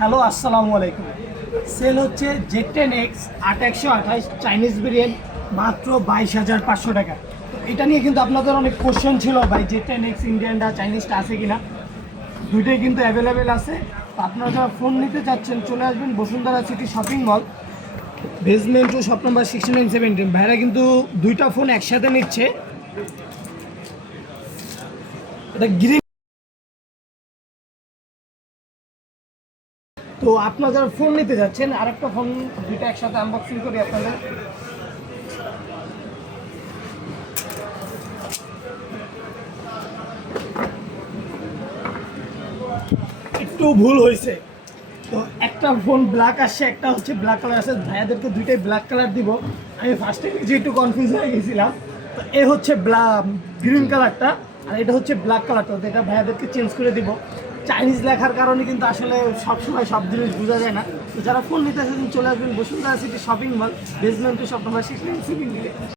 Hello, আসসালামু আলাইকুম। Sell হচ্ছে Z10X 8128 চাইনিজ ভেরিয়েন্ট, মাত্র 22,500 টাকা। তো এটা নিয়ে কিন্তু আপনাদের অনেক কোশ্চেন ছিল, ভাই Z10X ইন্ডিয়ানটা চাইনিজটা আছে কিনা। দুইটাই কিন্তু অ্যাভেলেবেল আছে। তো আপনারা যারা ফোন নিতে চাচ্ছেন চলে আসবেন Bashundhara city shopping mall, basement two shop number 69-17। ভাইরা কিন্তু দুইটা ফোন একসাথে নিচ্ছে। এটা গ্রিন। তো আপনারা যারা ফোন নিতে যাচ্ছেন, আরেকটা ফোন দুইটা একসাথে আনবক্সিং করি আপনাদের। একটু ভুল হয়েছে, তো একটা ফোন ব্ল্যাক আসছে, একটা হচ্ছে ব্ল্যাক কালার আছে। ভাইয়াদেরকে দুইটাই ব্ল্যাক কালার দিব। আমি ফার্স্টে নিজে একটু কনফিউজ হয়ে গেছিলাম। তো এ হচ্ছে গ্রিন কালারটা, আর এটা হচ্ছে ব্ল্যাক কালারটা। তো এটা ভাইয়াদেরকে চেঞ্জ করে দিব। চাইনিজ লেখার কারণে কিন্তু আসলে সবসময় সব জিনিস বোঝা যায় না। তো যারা ফোন নিতে আসেন চলে আসবেন Bashundhara city shopping mall, basement two shop number 69।